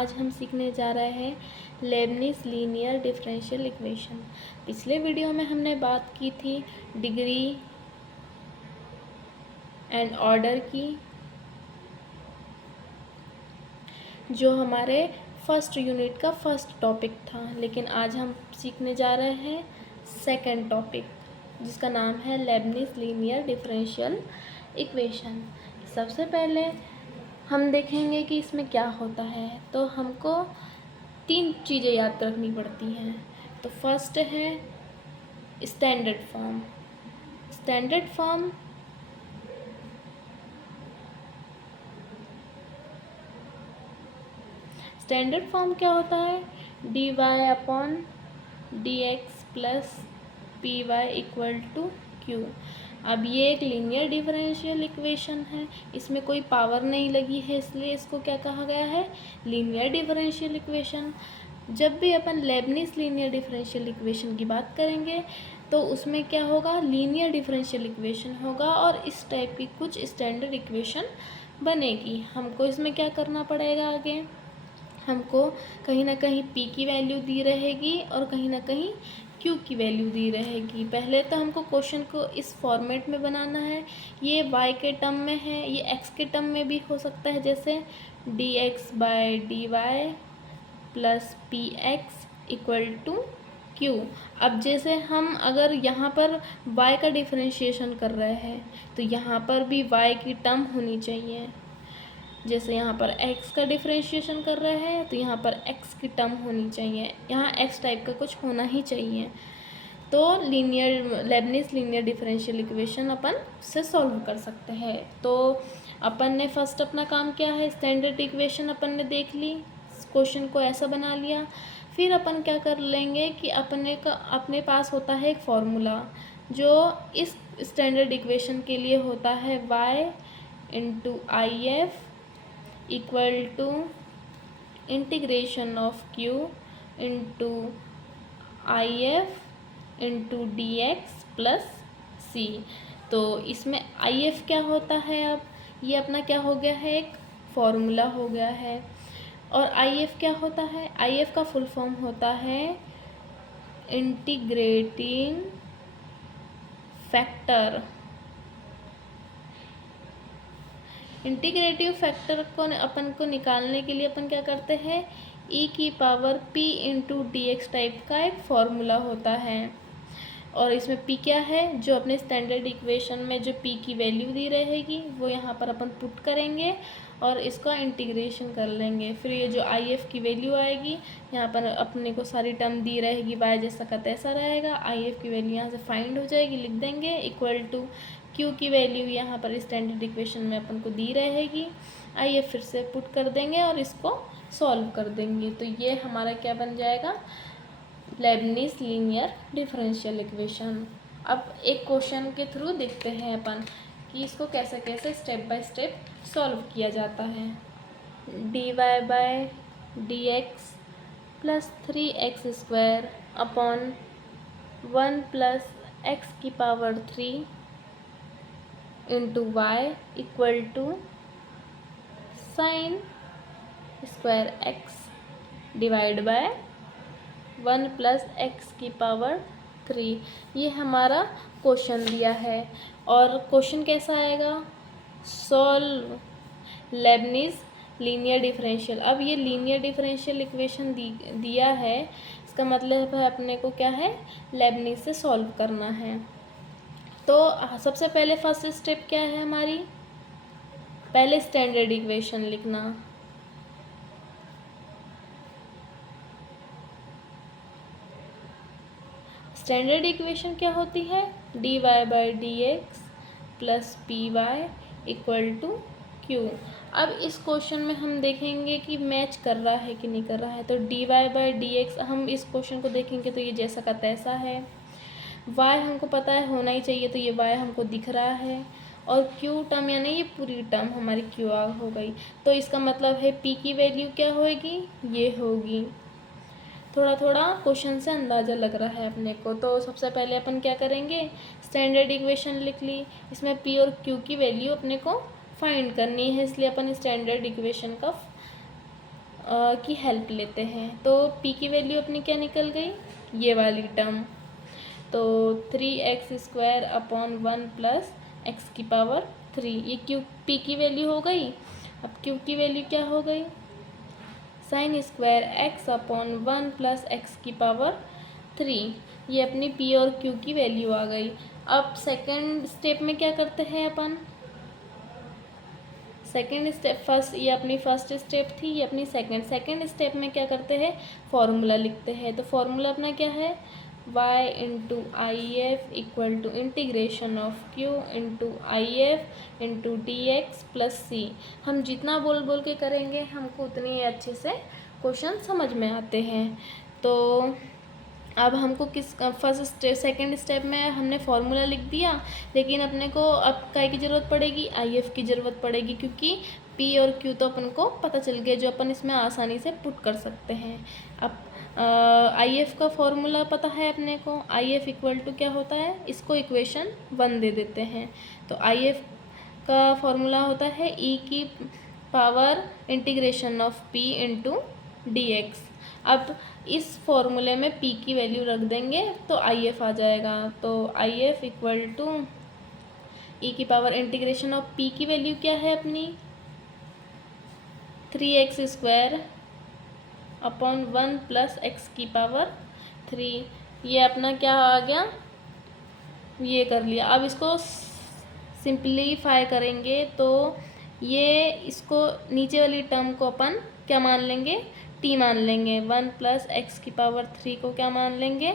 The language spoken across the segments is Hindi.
आज हम सीखने जा रहे हैं लेबनिज़ लीनियर डिफरेंशियल इक्वेशन। पिछले वीडियो में हमने बात की थी डिग्री एंड ऑर्डर की, जो हमारे फर्स्ट यूनिट का फर्स्ट टॉपिक था। लेकिन आज हम सीखने जा रहे हैं सेकंड टॉपिक, जिसका नाम है लेबनिज़ लीनियर डिफरेंशियल इक्वेशन। सबसे पहले हम देखेंगे कि इसमें क्या होता है। तो हमको 3 चीज़ें याद रखनी पड़ती हैं। तो फर्स्ट है standard form. Standard form standard form क्या होता है? dy upon dx plus P y equal to Q. अब ये एक लीनियर डिफरेंशियल इक्वेशन है, इसमें कोई पावर नहीं लगी है, इसलिए इसको क्या कहा गया है? Linear differential equation. जब भी अपन लेबनिज़ लीनियर डिफरेंशियल इक्वेशन की बात करेंगे तो उसमें क्या होगा? लीनियर डिफरेंशियल इक्वेशन होगा और इस टाइप की कुछ स्टैंडर्ड इक्वेशन बनेगी। हमको इसमें क्या करना पड़ेगा? आगे हमको कहीं ना कहीं p की वैल्यू दी रहेगी और कहीं ना कहीं q की वैल्यू दी रहेगी। पहले तो हमको क्वेश्चन को इस फॉर्मेट में बनाना है। ये y के टर्म में है, ये x के टर्म में भी हो सकता है, जैसे dx by D y plus P x equal to Q. अब जैसे हम अगर यहाँ पर y का डिफरेंशिएशन कर रहे हैं तो यहाँ पर भी y की टर्म होनी चाहिए। जैसे यहाँ पर x का डिफरेंशिएशन कर रहे हैं तो यहाँ पर x की टर्म होनी चाहिए, यहाँ x टाइप का कुछ होना ही चाहिए। तो लेबनिज़ लीनियर डिफरेंशियल इक्वेशन अपन से सॉल्व कर सकते हैं। तो अपन ने फर्स्ट अपना काम क्या है? स्टैंडर्ड इक्वेशन अपन ने देख ली, क्वेश्चन को ऐसा बना लिया। फिर अपन क्या कर लेंगे कि अपने पास होता है एक फॉर्मूला जो इस स्टैंडर्ड इक्वेशन के लिए होता है y into I F equal to integration of q into I F into D x plus C. तो इसमें आई एफ क्या होता है? अब ये अपना क्या हो गया है? एक फॉर्मूला हो गया है। और आई एफ क्या होता है? आई एफ का फुल फॉर्म होता है इंटीग्रेटिंग फैक्टर। इंटीग्रेटिव फैक्टर को अपन को निकालने के लिए अपन क्या करते हैं? e की power p into D x type का एक फॉर्मूला होता है। और इसमें p क्या है? जो अपने स्टैंडर्ड इक्वेशन में जो p की वैल्यू दी रहेगी वो यहाँ पर अपन पुट करेंगे और इसका इंटीग्रेशन कर लेंगे। फिर ये जो आई एफ की वैल्यू आएगी, यहाँ पर अपने को सारी टर्म दी रहेगी, y जैसा का तैसा रहेगा। आई एफ की वैल्यू यहाँ से फाइंड हो जाएगी, लिख देंगे इक्वल टू q की वैल्यू यहाँ पर स्टैंडर्ड इक्वेशन में अपन को दी रहेगी। आइए फिर से पुट कर देंगे और इसको सॉल्व कर देंगे। तो ये हमारा क्या बन जाएगा? लेबनिज़ लीनियर डिफरेंशियल इक्वेशन। अब एक क्वेश्चन के थ्रू देखते हैं अपन कि इसको कैसे कैसे स्टेप बाय स्टेप सॉल्व किया जाता है। D Y by D x plus 3x square upon 1 plus x की power 3 into Y equal to sine square X divide by 1 plus x की पावर 3। ये हमारा क्वेश्चन दिया है। और क्वेश्चन कैसा आएगा? Solve Leibniz linear differential. अब ये लीनियर डिफरेंशियल इक्वेशन दिया है, इसका मतलब है अपने को क्या है? लेबनिज़ से सॉल्व करना है। तो सबसे पहले फर्स्ट स्टेप क्या है हमारी? पहले स्टैंडर्ड इक्वेशन लिखना। स्टैंडर्ड इक्वेशन क्या होती है? D y by D x plus P y equal to Q. अब इस क्वेश्चन में हम देखेंगे कि मैच कर रहा है कि नहीं कर रहा है। तो D y by D x हम इस क्वेश्चन को देखेंगे तो ये जैसा का तैसा है। y हमको पता है होना ही चाहिए, तो ये y हमको दिख रहा है। और q टर्म यानी ये पूरी टर्म हमारी q हो गई। तो इसका मतलब है p की वैल्यू क्या होगी? ये होगी। थोड़ा थोड़ा क्वेश्चन से अंदाज़ा लग रहा है अपने को। तो सबसे पहले अपन क्या करेंगे? स्टैंडर्ड इक्वेशन लिख ली, इसमें p और q की वैल्यू अपने को फाइंड करनी है, इसलिए अपन स्टैंडर्ड इक्वेशन का की हेल्प लेते हैं। तो p की वैल्यू अपनी क्या निकल गई, ये वाली टर्म। तो 3x² अपॉन 1 प्लस एक्स की पावर 3, ये p की वैल्यू हो गई। अब q की वैल्यू क्या हो गई, sin² x upon 1 plus x की पावर 3, ये अपनी p और q की वैल्यू आ गई। अब सेकंड स्टेप में क्या करते हैं अपन, सेकेंड स्टेप, फर्स्ट ये अपनी फर्स्ट स्टेप थी, ये अपनी सेकेंड स्टेप में क्या करते हैं, फॉर्मूला लिखते हैं। तो फॉर्मूला अपना क्या है, y into I F equal to integration of q into I F into D x plus C. हम जितना बोल बोल के करेंगे हमको उतनी अच्छे से क्वेश्चन समझ में आते हैं। तो अब हमको किस सेकेंड स्टेप में हमने फार्मूला लिख दिया, लेकिन अपने को अब काय की ज़रूरत पड़ेगी, आई एफ की ज़रूरत पड़ेगी, क्योंकि पी और क्यू तो अपन को पता चल गया जो अपन इसमें आसानी से पुट कर सकते हैं। अब आई एफ का फॉर्मूला पता है अपने को, आई एफ इक्वल टू क्या होता है, इसको इक्वेशन 1 दे देते हैं। तो आई एफ का फॉर्मूला होता है ई की power integration of P into D x. अब इस फॉर्मूले में p की वैल्यू रख देंगे तो आई एफ आ जाएगा। तो आई एफ इक्वल टू ई की पावर इंटीग्रेशन ऑफ p की वैल्यू क्या है अपनी, 3x² अपॉन 1 प्लस एक्स की पावर 3, ये अपना क्या आ गया, ये कर लिया। अब इसको सिंप्लीफाई करेंगे तो ये इसको नीचे वाली टर्म को अपन क्या मान लेंगे, t मान लेंगे। 1 प्लस एक्स की पावर 3 को क्या मान लेंगे,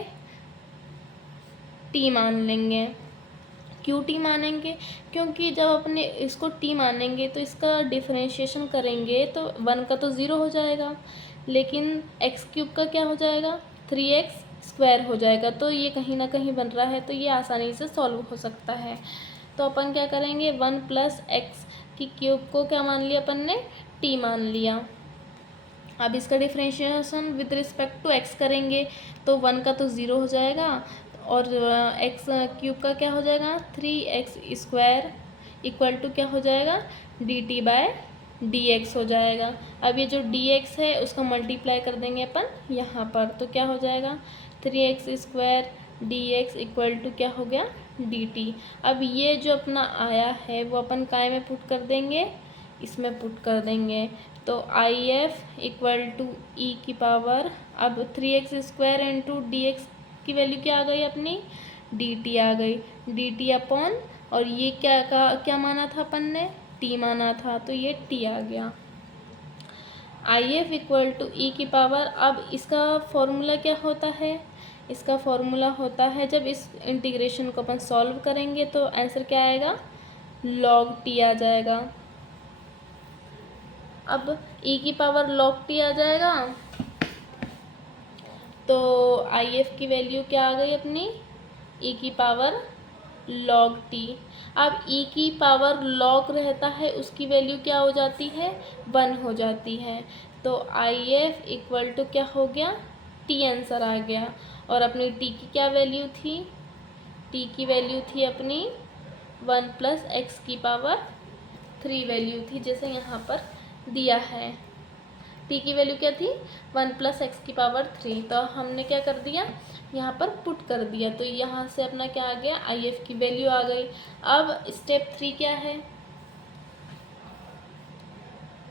t मान लेंगे। क्यों t मानेंगे, क्योंकि जब अपने इसको t मानेंगे तो इसका डिफरेंशिएशन करेंगे तो 1 का तो 0 हो जाएगा, लेकिन x³ का क्या हो जाएगा, 3x² हो जाएगा। तो ये कहीं ना कहीं बन रहा है, तो ये आसानी से सॉल्व हो सकता है। तो अपन क्या करेंगे, 1 प्लस एक्स की क्यूब को क्या मान लिया अपन ने, t मान लिया। अब इसका differentiation with respect to x करेंगे तो 1 का तो 0 हो जाएगा और x³ का क्या हो जाएगा, 3x² इक्वल टू क्या हो जाएगा, dt बाय dx हो जाएगा। अब ये जो dx है उसका मल्टीप्लाई कर देंगे अपन यहाँ पर, तो क्या हो जाएगा, 3x² dx इक्वल टू क्या हो गया, dt। अब ये जो अपना आया है वो अपन काय में पुट कर देंगे, इसमें पुट कर देंगे। तो आई एफ इक्वल टू ई की पावर, अब 3x² इंटू डी एक्स की वैल्यू क्या आ गई अपनी, dt आ गई, dt अपॉन, और ये क्या माना था अपन ने, t माना था, तो ये t आ गया। आई एफ इक्वल टू ई की पावर, अब इसका फॉर्मूला क्या होता है, इसका फॉर्मूला होता है जब इस इंटीग्रेशन को अपन सॉल्व करेंगे तो आंसर क्या आएगा, log t आ जाएगा। अब e की पावर log t आ जाएगा तो आई एफ की वैल्यू क्या आ गई अपनी, e की पावर log t। अब e की पावर log रहता है उसकी वैल्यू क्या हो जाती है, 1 हो जाती है। तो आई एफ इक्वल टू क्या हो गया, t आंसर आ गया। और अपनी t की क्या वैल्यू थी, t की वैल्यू थी अपनी 1 प्लस एक्स की पावर 3 वैल्यू थी, जैसे यहाँ पर दिया है। t की वैल्यू क्या थी, 1 प्लस एक्स की पावर 3, तो हमने क्या कर दिया, यहाँ पर पुट कर दिया। तो यहाँ से अपना क्या आ गया, आई एफ की वैल्यू आ गई। अब स्टेप 3 क्या है,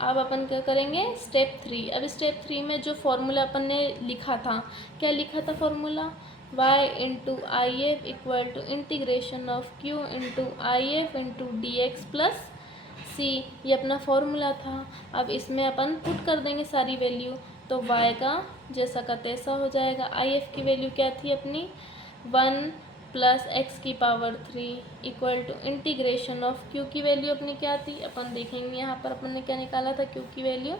अब अपन क्या करेंगे, स्टेप 3। अब स्टेप 3 में जो फॉर्मूला अपन ने लिखा था, क्या लिखा था formula, y into I F equal to integration of q into I F into D x plus C, ये अपना फॉर्मूला था। अब इसमें अपन पुट कर देंगे सारी वैल्यू, तो y का जैसा का तैसा हो जाएगा। आई एफ की वैल्यू क्या थी अपनी, 1 प्लस एक्स की power 3 equal to integration of q की वैल्यू अपनी क्या थी, अपन देखेंगे यहाँ पर अपन ने क्या निकाला था, q की value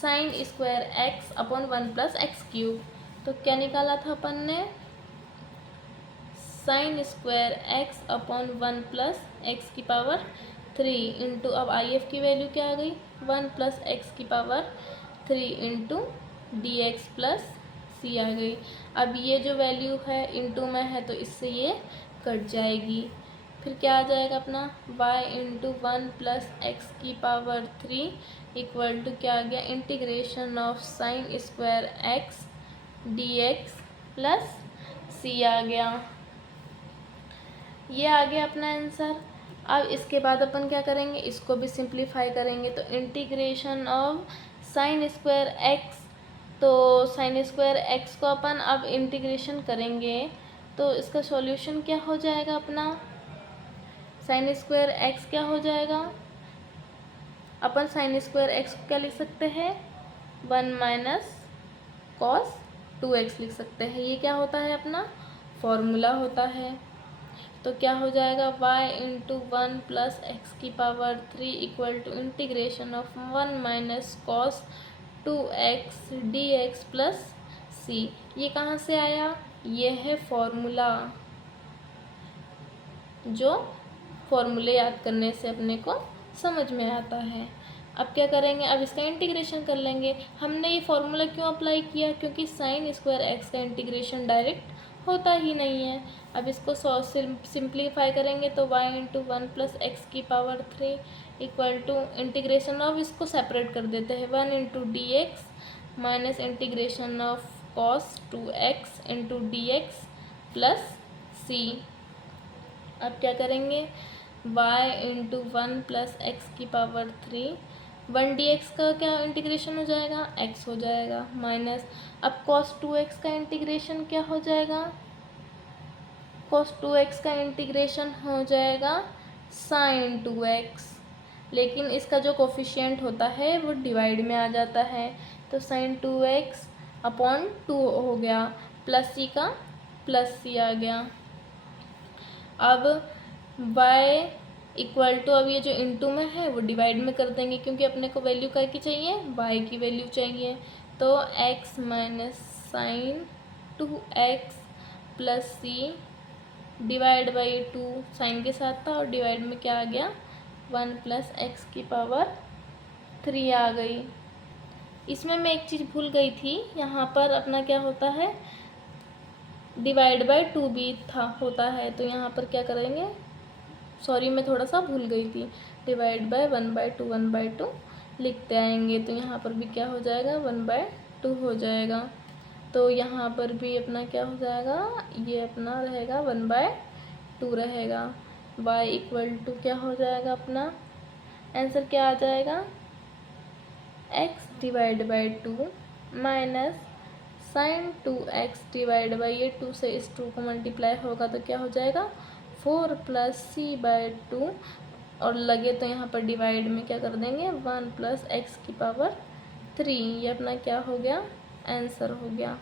sin² x upon 1 plus x³। तो क्या निकाला था अपन ने, sin² x upon 1 plus x की पावर 3 इंटू, अब आई एफ की वैल्यू क्या आ गई, 1 प्लस एक्स की power 3 into D x plus C आ गई। अब ये जो वैल्यू है इंटू में है तो इससे ये कट जाएगी, फिर क्या आ जाएगा अपना y इंटू 1 प्लस एक्स की पावर 3 इक्वल टू क्या आ गया integration of sine square X D x plus C आ गया। ये आ गया अपना आंसर। अब इसके बाद अपन क्या करेंगे, इसको भी सिंप्लीफाई करेंगे। तो integration of sine square x, तो साइन स्क्वायर एक्स को अपन अब इंटीग्रेशन करेंगे तो इसका सॉल्यूशन क्या हो जाएगा अपना, साइन स्क्वायर एक्स क्या हो जाएगा, अपन साइन स्क्वायर एक्स को क्या लिख सकते हैं 1 माइनस कॉस 2x लिख सकते हैं। ये क्या होता है अपना फॉर्मूला होता है। तो क्या हो जाएगा y इंटू 1 प्लस एक्स की power 3 equal to integration of 1 minus cos 2x dx plus C. ये कहाँ से आया, ये है फॉर्मूला, जो फॉर्मूले याद करने से अपने को समझ में आता है। अब क्या करेंगे, अब इसका इंटीग्रेशन कर लेंगे। हमने ये फॉर्मूला क्यों अप्लाई किया, क्योंकि साइन स्क्वायर एक्स का इंटीग्रेशन डायरेक्ट होता ही नहीं है। अब इसको सिंप्लीफाई करेंगे तो y इंटू 1 प्लस एक्स की power 3 equal to integration of, इसको सेपरेट कर देते हैं 1 into D X minus integration of cos 2x into D x plus C. अब क्या करेंगे y इंटू 1 प्लस एक्स की पावर 3 1 डी एक्स का क्या इंटीग्रेशन हो जाएगा x हो जाएगा माइनस, अब cos 2x का इंटीग्रेशन क्या हो जाएगा, cos 2x का इंटीग्रेशन हो जाएगा sin 2x, लेकिन इसका जो कोफिशिएंट होता है वो डिवाइड में आ जाता है। तो sin 2x अपॉन 2 हो गया, प्लस सी का प्लस सी आ गया। अब y इक्वल टू, अब ये जो इंटू में है वो डिवाइड में कर देंगे, क्योंकि अपने को वैल्यू क्या की चाहिए, y की वैल्यू चाहिए। तो x minus sine 2x plus C divide by 2, sine के साथ था और डिवाइड में क्या आ गया 1 प्लस एक्स की पावर 3 आ गई। इसमें मैं एक चीज़ भूल गई थी, यहाँ पर अपना क्या होता है डिवाइड बाई 2 भी होता है, तो यहाँ पर क्या करेंगे, सॉरी मैं थोड़ा सा भूल गई थी, डिवाइड बाय 1/2 लिखते आएंगे। तो यहाँ पर भी क्या हो जाएगा 1/2 हो जाएगा। तो यहाँ पर भी अपना क्या हो जाएगा, ये अपना रहेगा 1/2 रहेगा। y इक्वल टू क्या हो जाएगा, अपना आंसर क्या आ जाएगा x divide by 2 minus sine 2x divide by, ये 2 से इस 2 को मल्टीप्लाई होगा तो क्या हो जाएगा 4 प्लस सी बाई 2, और लगे तो यहाँ पर डिवाइड में क्या कर देंगे 1 प्लस एक्स की पावर 3। ये अपना क्या हो गया आंसर हो गया।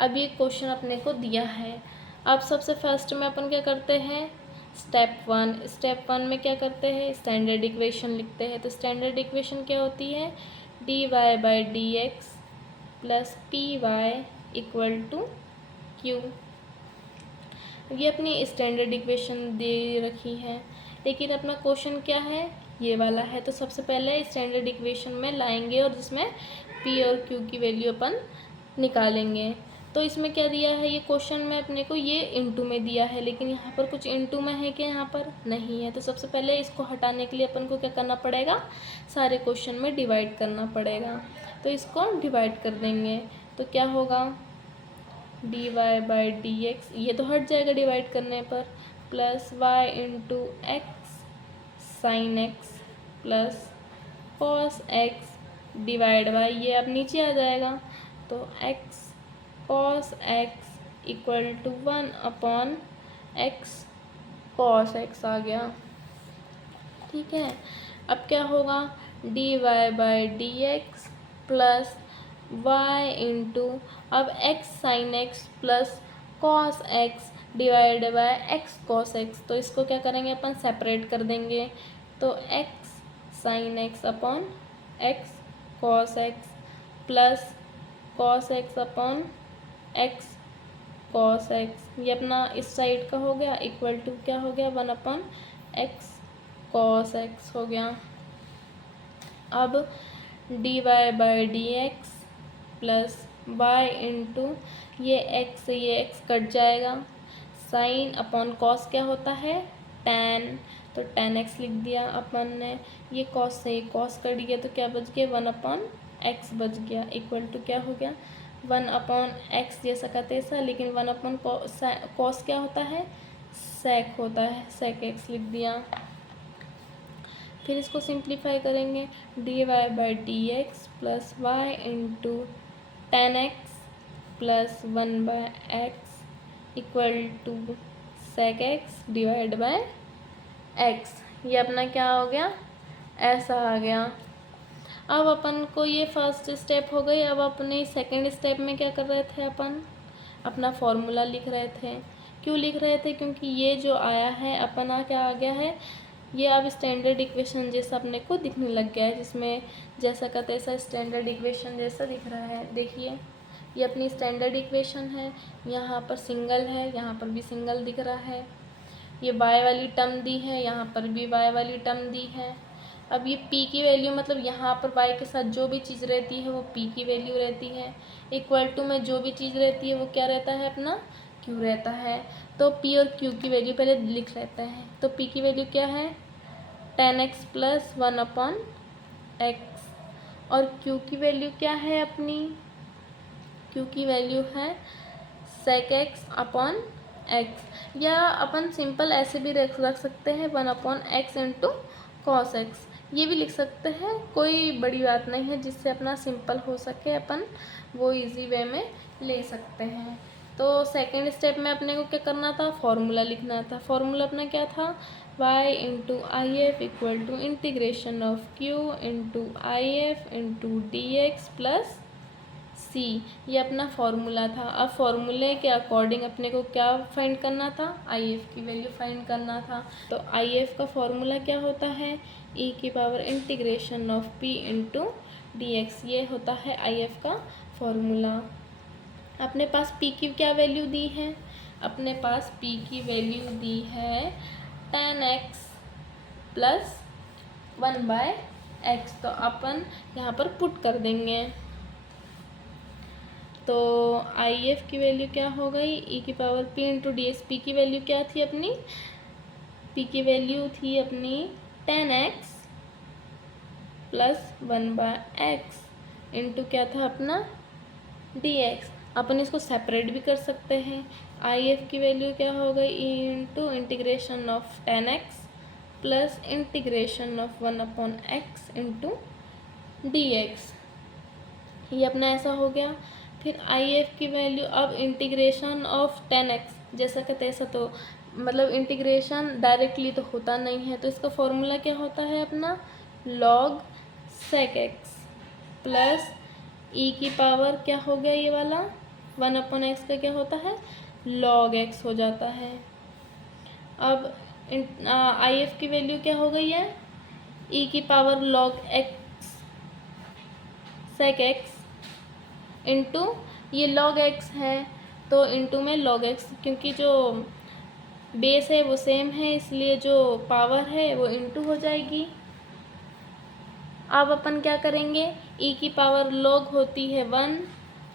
अब ये क्वेश्चन अपने को दिया है। अब सबसे फर्स्ट में अपन क्या करते हैं स्टेप वन में क्या करते हैं स्टैंडर्ड इक्वेशन लिखते हैं। तो स्टैंडर्ड इक्वेशन क्या होती है dy by D x plus P y equal to Q. ये अपनी स्टैंडर्ड इक्वेशन दे रखी है, लेकिन अपना क्वेश्चन क्या है ये वाला है। तो सबसे पहले स्टैंडर्ड इक्वेशन में लाएंगे और जिसमें p और q की वैल्यू अपन निकालेंगे। तो इसमें क्या दिया है, ये क्वेश्चन में अपने को ये इनटू में दिया है, लेकिन यहाँ पर कुछ इनटू में है कि यहाँ पर नहीं है। तो सबसे पहले इसको हटाने के लिए अपन को क्या करना पड़ेगा, सारे क्वेश्चन में डिवाइड करना पड़ेगा। तो इसको डिवाइड कर देंगे तो क्या होगा dy बाई डी एक्स, ये तो हट जाएगा डिवाइड करने पर, plus y into X sine X plus cos X divide by, ये अब नीचे आ जाएगा तो x cos X equal to 1 upon X cos X आ गया। ठीक है, अब क्या होगा dy by D x plus y into अब x sine X plus cos X divide by x cos X. तो इसको क्या करेंगे अपन सेपरेट कर देंगे। तो x sine x upon x cos x plus cos x upon x cos x, ये अपना इस साइड का हो गया इक्वल टू क्या हो गया 1 अपॉन x कॉस एक्स हो गया। अब dy by D x plus y into ये x से ये x कट जाएगा, साइन अपॉन कॉस क्या होता है tan, तो tan x लिख दिया अपन ने। ये cos से cos कट गया तो क्या बच गया 1/x बच गया, इक्वल टू क्या हो गया 1/x जैसा का तैसा, लेकिन 1/cos क्या होता है sec होता है, sec x लिख दिया। फिर इसको सिंप्लीफाई करेंगे, dy/dx plus y into tan x plus 1/x equal to sec x divide by x। ये अपना क्या हो गया, ऐसा आ गया। अब अपन को ये फर्स्ट स्टेप हो गई। अब अपने सेकंड स्टेप में क्या कर रहे थे, अपन अपना फॉर्मूला लिख रहे थे। क्यों लिख रहे थे, क्योंकि ये जो आया है अपना क्या आ गया है, ये अब स्टैंडर्ड इक्वेशन जैसा अपने को दिखने लग गया है, जिसमें जैसा का तैसा स्टैंडर्ड इक्वेशन जैसा दिख रहा है। देखिए ये अपनी स्टैंडर्ड इक्वेशन है, यहाँ पर सिंगल है, यहाँ पर भी सिंगल दिख रहा है। ये y वाली टर्म दी है, यहाँ पर भी y वाली टर्म दी है। अब ये p की वैल्यू मतलब यहाँ पर y के साथ जो भी चीज़ रहती है वो p की वैल्यू रहती है, इक्वल टू में जो भी चीज़ रहती है वो क्या रहता है अपना q रहता है। तो p और q की वैल्यू पहले लिख लेते हैं। तो p की वैल्यू क्या है tan x प्लस 1/x, और q की वैल्यू क्या है अपनी, q की वैल्यू है sec x/x, या अपन सिंपल ऐसे भी रख सकते हैं 1/x इंटू cos x, ये भी लिख सकते हैं, कोई बड़ी बात नहीं है। जिससे अपना सिंपल हो सके अपन वो इजी वे में ले सकते हैं। तो सेकंड स्टेप में अपने को क्या करना था, फॉर्मूला लिखना था। फॉर्मूला अपना क्या था, y into I F equal to integration of q into I F into D x plus C, ये अपना फॉर्मूला था। अब फॉर्मूले के अकॉर्डिंग अपने को क्या फाइंड करना था, आई एफ की वैल्यू फाइंड करना था। तो आई एफ का फॉर्मूला क्या होता है, ई की power integration of P into D x, ये होता है आई एफ का फॉर्मूला। अपने पास पी की क्या वैल्यू दी है, अपने पास पी की वैल्यू दी है tan x प्लस 1/x, तो अपन यहाँ पर पुट कर देंगे। तो आई एफ की वैल्यू क्या हो गई, ई की power P into D x. P की वैल्यू क्या थी अपनी, पी की वैल्यू थी अपनी tan x plus 1/x into क्या था अपना डी एक्स। अपन इसको सेपरेट भी कर सकते हैं। आई एफ की वैल्यू क्या हो गई, E into integration of tan x plus integration of 1/x into D x, ये अपना ऐसा हो गया। फिर आई एफ की वैल्यू, अब इंटीग्रेशन ऑफ tan x जैसा का तैसा, तो मतलब इंटीग्रेशन डायरेक्टली तो होता नहीं है, तो इसका फॉर्मूला क्या होता है अपना log sec x प्लस ई की पावर क्या हो गया ये वाला 1/x का क्या होता है log x हो जाता है। अब आई एफ की वैल्यू क्या हो गई है, ई की power log x sec x into ये log x है तो इंटू में log x, क्योंकि जो बेस है वो सेम है इसलिए जो पावर है वो इंटू हो जाएगी। अब अपन क्या करेंगे, e की पावर log होती है 1,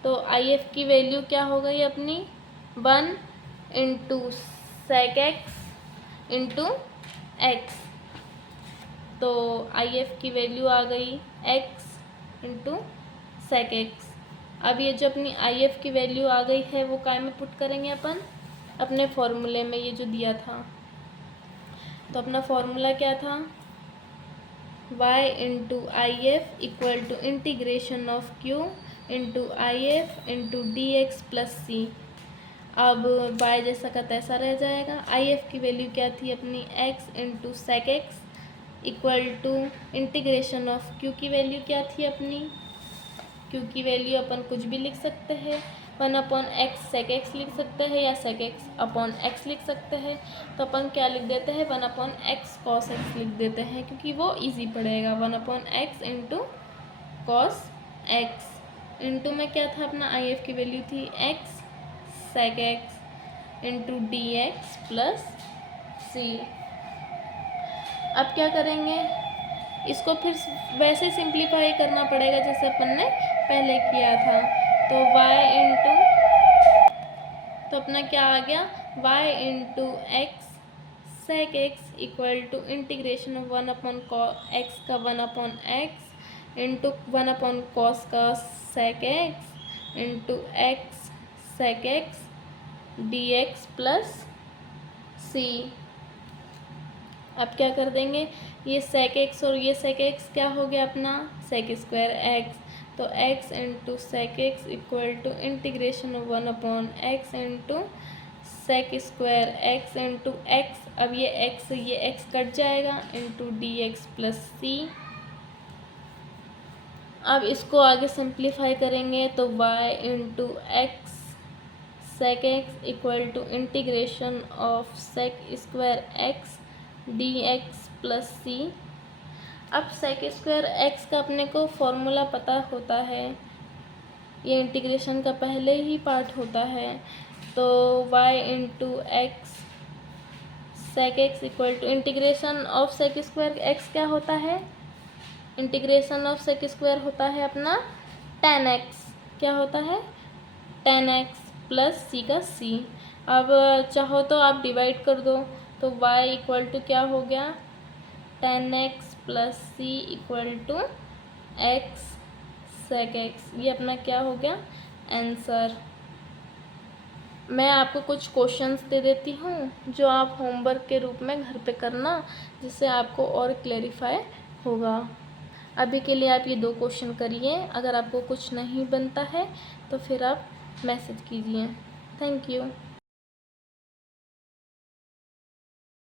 तो आई एफ की वैल्यू क्या हो गई अपनी 1 into sec x into x, तो आई एफ की वैल्यू आ गई x इंटू sec x। अब ये जो अपनी आई एफ की वैल्यू आ गई है वो काय में पुट करेंगे अपन, अपने फॉर्मूले में, ये जो दिया था। तो अपना फॉर्मूला क्या था, y into I F equal to integration of q into I F into D x plus C. अब y जैसा का तैसा रह जाएगा। आई एफ की वैल्यू क्या थी अपनी x into sec x equal to integration of q की वैल्यू क्या थी अपनी, q की वैल्यू अपन कुछ भी लिख सकते हैं, 1/x sec x लिख सकते हैं या sec x/x लिख सकते हैं। तो अपन क्या लिख देते हैं 1/x cos x लिख देते हैं, क्योंकि वो इजी पड़ेगा। 1/x into cos x into में क्या था अपना आई एफ की वैल्यू थी x sec x into D x plus C. अब क्या करेंगे, इसको फिर वैसे सिंप्लीफाई करना पड़ेगा जैसे अपन ने पहले किया था। तो y इंटू, तो अपना क्या आ गया y into x sec x equal to integration of 1/x का 1/x इंटू 1/cos का sec x into x sec x dx plus c। अब क्या कर देंगे, ये sec x और ये sec x क्या हो गया अपना sec स्क्वायर x, तो x into sec x equal to integration of 1/x into sec square x into x, अब ये x कट जाएगा इंटू dx प्लस c। अब इसको आगे सिंप्लीफाई करेंगे तो y into x sec x equal to integration of sec square x dx plus c। अब sec स्क्वायर x का अपने को फॉर्मूला पता होता है, ये इंटीग्रेशन का पहले ही पार्ट होता है, तो y into x sec x equal to integration of sec square x क्या होता है, इंटीग्रेशन ऑफ sec स्क्वायर होता है अपना tan x, क्या होता है tan x प्लस c का c। अब चाहो तो आप डिवाइड कर दो, तो y इक्वल टू क्या हो गया tan x plus c equal to x sec x, ये अपना क्या हो गया आंसर। मैं आपको कुछ क्वेश्चंस दे देती हूँ जो आप होमवर्क के रूप में घर पे करना, जिससे आपको और क्लेरिफाई होगा। अभी के लिए आप ये 2 क्वेश्चन करिए, अगर आपको कुछ नहीं बनता है तो फिर आप मैसेज कीजिए। Thank you.